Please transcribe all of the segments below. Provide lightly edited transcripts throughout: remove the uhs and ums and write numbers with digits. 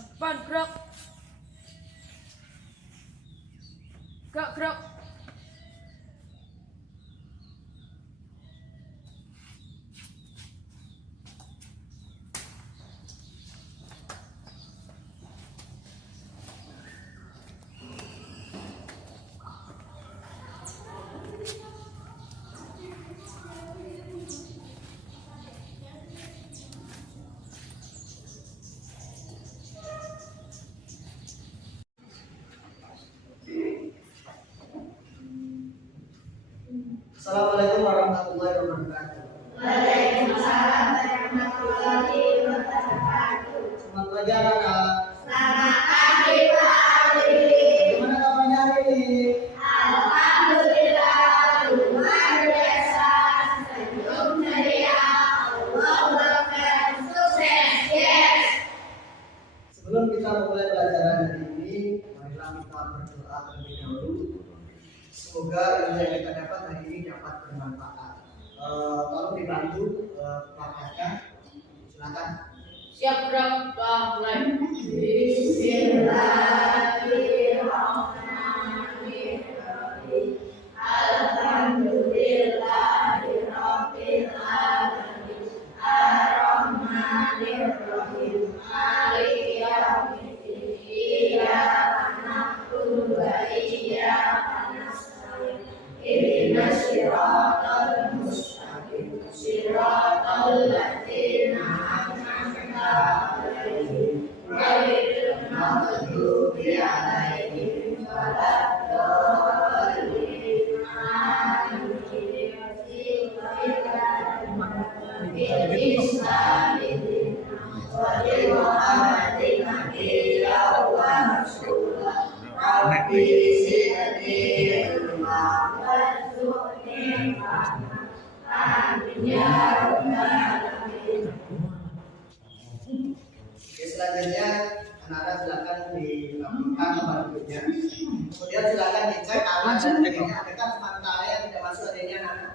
Depan gerak. Gerak. Assalamualaikum warahmatullahi wabarakatuh. Waalaikumsalam warahmatullahi wabarakatuh. Selamat pagi anak-anak. Selamat pagi Pak Ali. Gimana kabarnya hari ini? Alhamdulillah luar biasa. Senyum ceria. Allahu Akbar. Sukses. Yes. Sebelum kita mulai pelajaran hari ini, marilah kita berdoa terlebih dahulu. Semoga ilmu yang kita dapat hari ini dapat bermanfaat. Tolong dibantu prakteknya. Silakan. Siap gerak. Mulai. Bismillahirrahmanirrahim. Alhamdulillahirabbil alamin. Ar-Rahmanirrahim. Maliki yaumiddin. Iyyaka na'budu wa iyyaka nasta'in. Ihdinas siratal mustaqim. Siratal ladzina an'amta 'alaihim ghairil maghdubi 'alaihim waladdallin. Amin. Oke, selanjutnya anak-anak silakan dilakukan nomor berikutnya. Kemudian silakan dicek adanya adakah mantra yang tidak masuk hari ini anak-anak.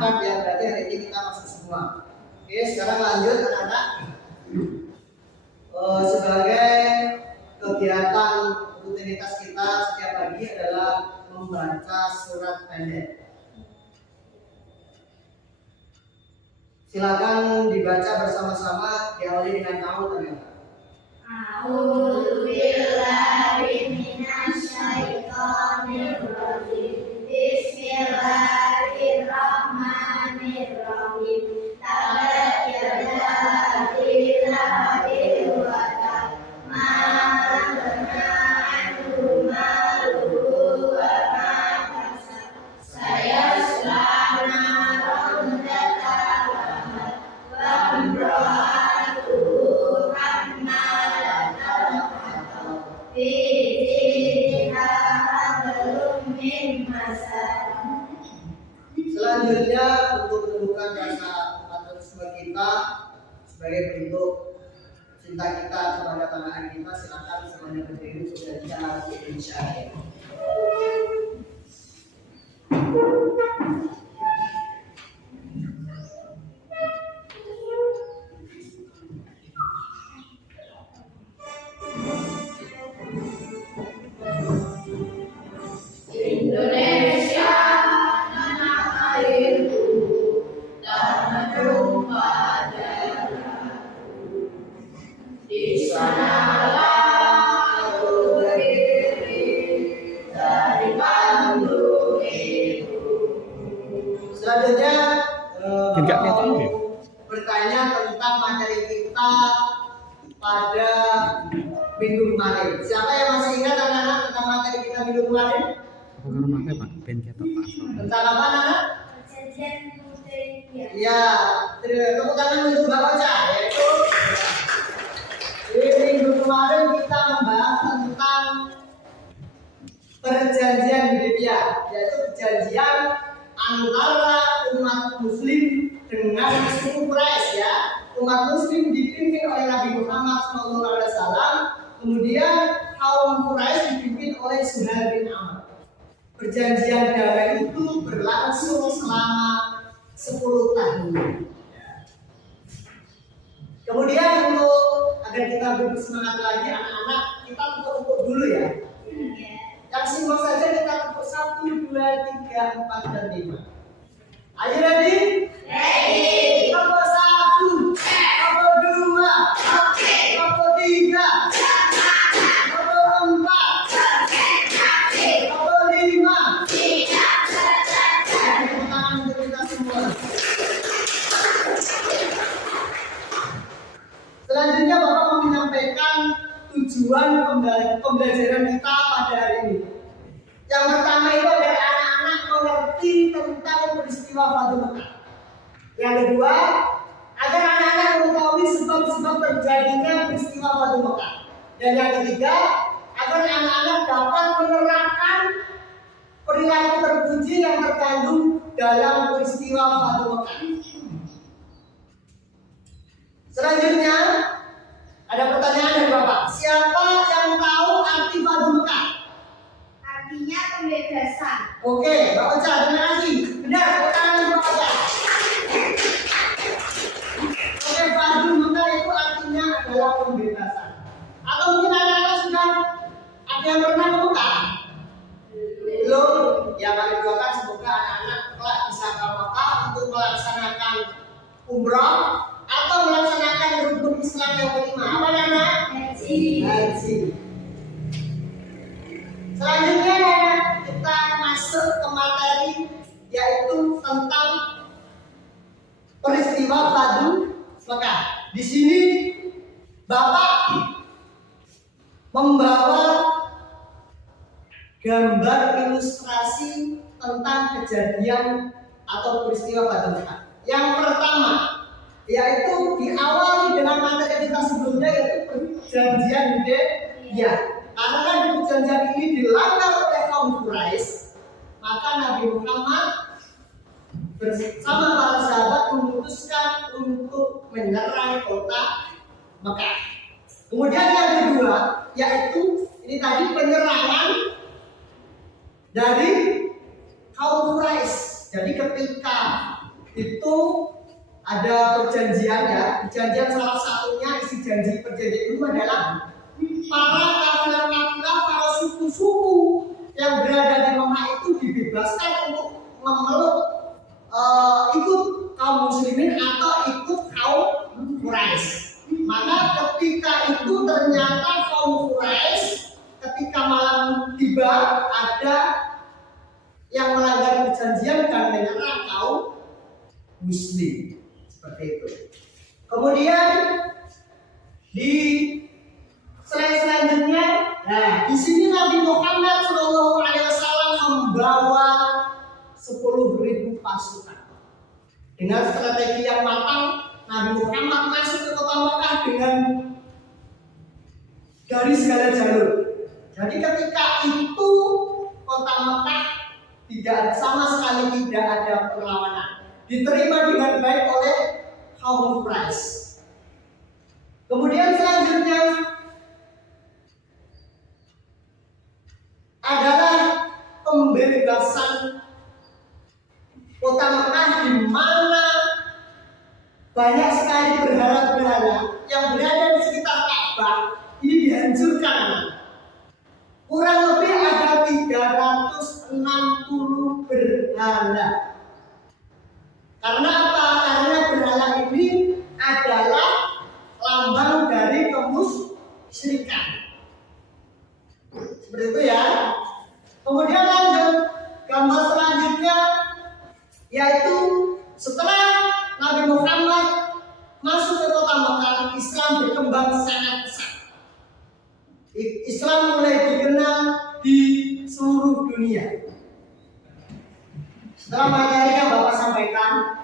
Maka biar berarti hari ini kita masuk semua. Oke, sekarang lanjut anak-anak. Sebagai kegiatan rutinitas kita setiap pagi adalah membaca surat pendek. Silakan dibaca bersama-sama, diawali dengan kamu ternyata. A'udzu billahi minasyaitonir rajim. Bismillahirrahmanirrahim. Tabat yada abi lahabin wa tab. Ma aghna anhu maluhu wa ma kasab. Sayasla naran dzata lahab. Wa imra'atuhu hammalatal hatab. Fi jidha hablum min masad. Selanjutnya untuk menunjukkan rasa patriotisme kita sebagai bentuk cinta kita kepada tanah air kita, silakan semuanya berdiri dan kita Indonesia. Indonesia tanah airku, tanah tumpah darahku. Di sanalah aku berdiri dari panggung itu. Selanjutnya Enggak kelihatan mau ya? bertanya tentang materi kita pada minggu kemarin. Siapa yang masih ingat anak-anak tentang materi kita minggu kemarin? Apa karena pakai Pak? Ben ketok Pak. Tentang apa anak-anak? Perjanjian Hudaybiyah. Ya, tepuk tangan untuk Mbak Ocha, yaitu di minggu kemarin kita membahas tentang perjanjian Hudaybiyah, yaitu perjanjian antara umat Muslim dengan suku Quraisy ya. Umat Muslim dipimpin oleh Nabi Muhammad SAW, kemudian kaum Quraisy dipimpin oleh Suhail bin Amr. Perjanjian damai itu berlangsung selama 10 tahun. Kemudian untuk agar kita lebih bersemangat lagi, anak-anak kita tepuk-tepuk dulu ya. Yang simbol saja kita tepuk 1, 2, 3, 4, dan 5. Are you ready? Ready. Tepuk 1, tepuk 2, tepuk 3, tepuk 4, tepuk 5. Tepuk tangan untuk kita semua. Selanjutnya Bapak mau menyampaikan tujuan pembelajaran kita pada hari ini. Yang pertama itu agar anak-anak mengerti tentang peristiwa Batu Mekah. Yang kedua, agar anak-anak mengetahui sebab-sebab terjadinya peristiwa Batu Mekah. Dan yang ketiga, agar anak-anak dapat menerapkan perilaku terpuji yang terkandung dalam peristiwa Batu Mekah. Selanjutnya, ada pertanyaan dari Bapak. Siapa yang tahu arti Batu Mekah? Artinya pembebasan. Oke, Mbak Ocha, terima kasih. Benar, tepuk tangan untuk Mbak Ocha. Oke, Batu Mekah itu artinya adalah pembebasan. Atau mungkin anak-anak sudah ada yang pernah ke Mekah? Belum? Ya, kami doakan semoga anak-anak kelak bisa ke Mekah untuk melaksanakan umroh atau melaksanakan rukun Islam yang kelima. Apa nama? Haji. Selanjutnya kita masuk ke materi yaitu tentang peristiwa Batu Mekah. Di sini Bapak membawa gambar ilustrasi tentang kejadian atau peristiwa Batu Mekah. Yang pertama yaitu diawali dengan materi kita sebelumnya yaitu perjanjian Hudaybiyah. Karena di perjanjian ini dilanggar oleh kaum Quraisy, maka Nabi Muhammad bersama para sahabat memutuskan untuk menyerang kota Mekah. Kemudian yang kedua yaitu ini tadi penyerangan dari kaum Quraisy. Jadi ketika itu ada perjanjian ya, perjanjian salah satunya isi janji perjanjian itu adalah para kafilah-kafilah, para suku-suku yang berada di Mekah itu dibebaskan untuk memeluk ikut kaum muslimin atau ikut kaum Quraisy. Maka ketika itu ternyata kaum Quraisy ketika malam tiba ada yang melanggar perjanjian dan menyerang kaum muslim. Seperti itu. Kemudian di slide selanjutnya, di sini Nabi Muhammad SAW membawa 10.000 pasukan. Dengan strategi yang matang, Nabi Muhammad masuk ke kota Mekah dengan dari segala jalur. Jadi ketika itu kota Mekah tidak sama sekali tidak ada perlawanan. Diterima dengan baik oleh kaum Quraisy. Kemudian selanjutnya adalah pembebasan kota Mekah di mana banyak sekali berhala-berhala yang berada di sekitar Ka'bah ini dihancurkan. Kurang lebih ada 360 berhala. Karena apa? Karena berhala ini adalah lambang dari kemusyrikan. Seperti itu ya. Kemudian lanjut gambar selanjutnya yaitu setelah Nabi Muhammad masuk ke kota Mekah, Islam berkembang sangat pesat. Islam mulai dikenal di seluruh dunia. Setelah materi yang Bapak sampaikan,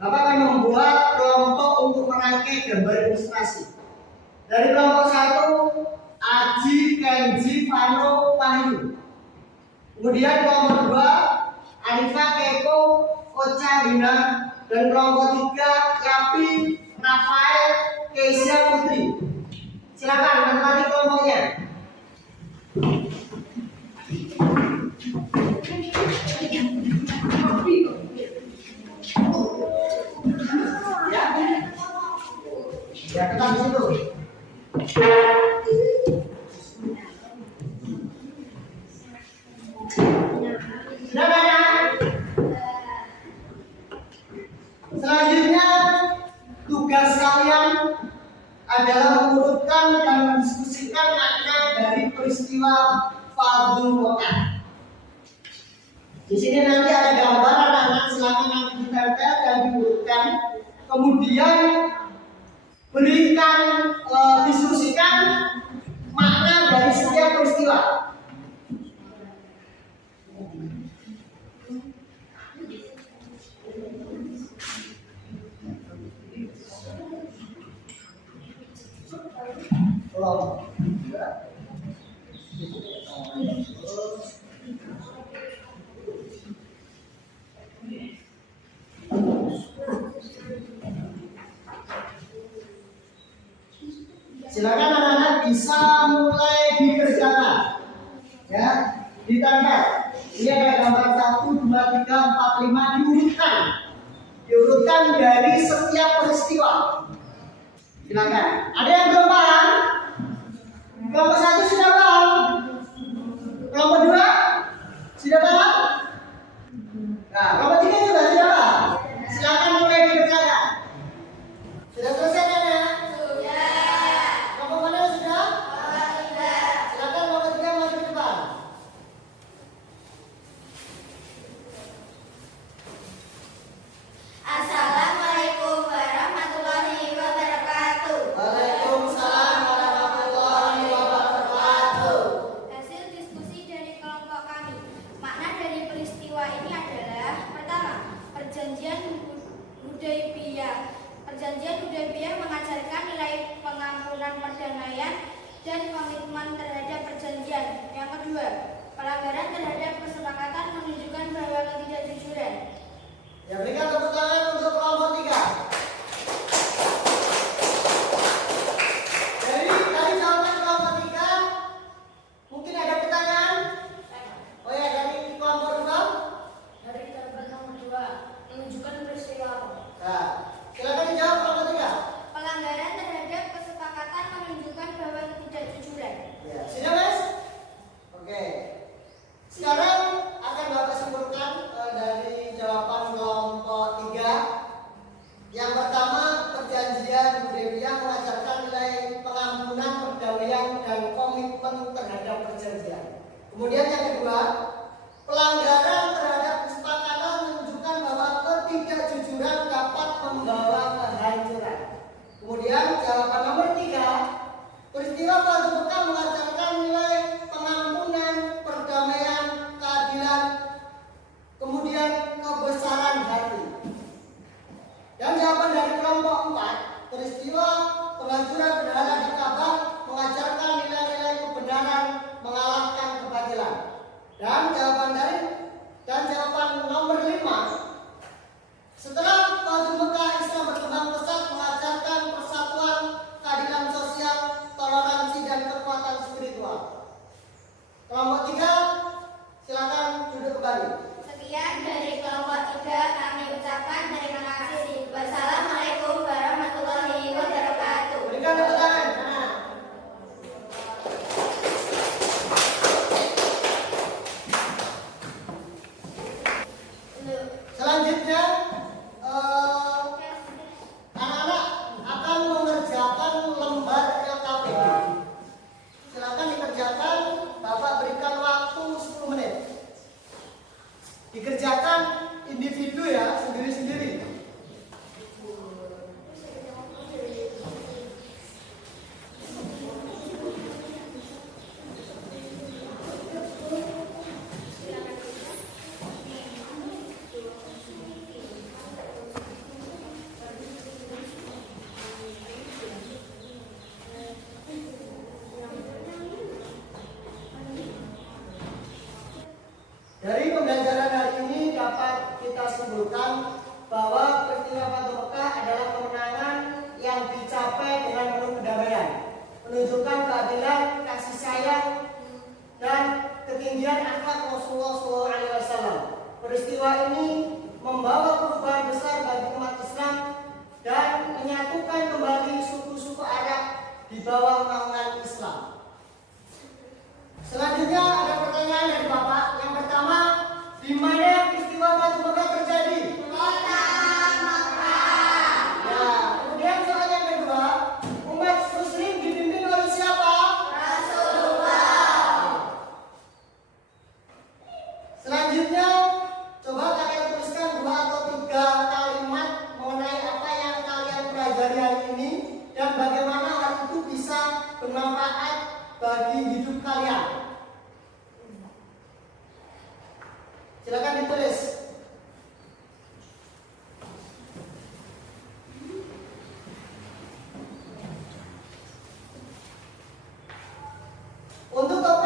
Bapak akan membuat kelompok untuk merangkai gambar ilustrasi. Dari kelompok 1, Aji, Kenji, Vano, Wahyu. Kemudian kelompok 2, Arifah, Keko, Ocha, Wina. Dan kelompok 3, Yapi, Rafael, Keisha, Putri. Silakan menikmati kelompoknya. Ya. Ya, ketan di situ. Sudah banyak. Selanjutnya tugas kalian adalah mengurutkan dan mendiskusikan makna dari peristiwa Fardhu Waqah. Di sini nanti ada gambar anak-anak, silakan nanti ditempel dan diurutkan. Kemudian berikan diskusikan makna dari setiap peristiwa. Tolong. Silakan anak-anak bisa mulai dikerjakan, ya, ditempel. Ini ada gambar 1, 2, 3, 4, 5 diurutkan dari setiap peristiwa. Silakan. Ada yang belum paham? Kelompok 1 sudah paham? Kelompok 2 sudah paham? Nah, kelompok 3 juga sudah paham? Silakan mulai dikerjakan. Sudah selesai kan ya? Kelompok mana sudah? Silakan kelompok 3 maju ke depan. Assalamualaikum warahmatullahi wabarakatuh. Waalaikumsalam warahmatullahi wabarakatuh. Hasil diskusi dari kelompok kami. Makna dari peristiwa ini adalah: pertama, Perjanjian Hudaybiyah. Perjanjian Hudaybiyah mengajarkan nilai pengampunan, perdamaian, dan komitmen terhadap perjanjian. Yang kedua, pelanggaran terhadap kesepakatan menunjukkan bahwa ketidakjujuran. Ya, berikan tepuk tangan untuk kelompok 3. Dari jawaban kelompok 3 mungkin ada pertanyaan? Oh ya, dari kelompok 2? Dari gambar nomor 2 menunjukkan peristiwa apa? Nah, silakan dijawab kelompok 3. Pelanggaran terhadap kesepakatan menunjukkan bahwa ketidakjujuran. Ya, sudah Mas? Oke. Sekarang akan Bapak simpulkan dari jawaban kelompok 3. Yang pertama, Perjanjian Hudaybiyah mengajarkan nilai pengampunan, perdamaian, dan komitmen terhadap perjanjian. Kemudian yang kedua, pelanggaran terhadap kesepakatan menunjukkan bahwa ketidakjujuran dapat membawa kehancuran. Kemudian jawaban nomor 3, peristiwa Fardhu Waqah mengajarkan nilai pengampunan, perdamaian, keadilan, kemudian kebesaran hati. Dan jawaban dari kelompok 4, peristiwa penghancuran berhala di Ka'bah mengajarkan nilai-nilai kebenaran mengalahkan kebatilan. Dan jawaban nomor 5, setelah Fardhu Waqah Islam berkembang pesat mengajarkan persatuan, keadilan sosial, toleransi, dan kekuatan spiritual. Kelompok 3, silakan duduk kembali. Sekian dari kelompok 3, kami ucapkan terima kasih. Wassalamualaikum warahmatullahi wabarakatuh. Berikan tepuk tangan. Nah. Selanjutnya, anak-anak akan mengerjakan lembar LKPD. Silakan dikerjakan. Bapak berikan waktu 10 menit. Dikerjakan individu ya, sendiri-sendiri. Dari pembelajaran hari ini dapat kita simpulkan bahwa peristiwa Fardhu Waqah adalah kemenangan yang dicapai dengan penuh kedamaian, menunjukkan keadilan, kasih sayang, dan ketinggian akhlak Rasulullah SAW. Peristiwa ini membawa perubahan besar bagi umat Islam dan menyatukan kembali suku-suku di bawah naungan Islam. Selanjutnya ada pertanyaan dari Bapak. Yang pertama, di mana peristiwa Batu Mekah terjadi? Kota Mekah. Ya, kemudian soal yang kedua, umat Muslim dipimpin oleh siapa? Rasulullah. Selanjutnya, coba kalian tuliskan 2 atau 3 kalimat mengenai apa yang kalian pelajari hari ini dan bagaimana hal itu bisa bermanfaat bagi hidup kalian. Silakan ditulis. Untuk topik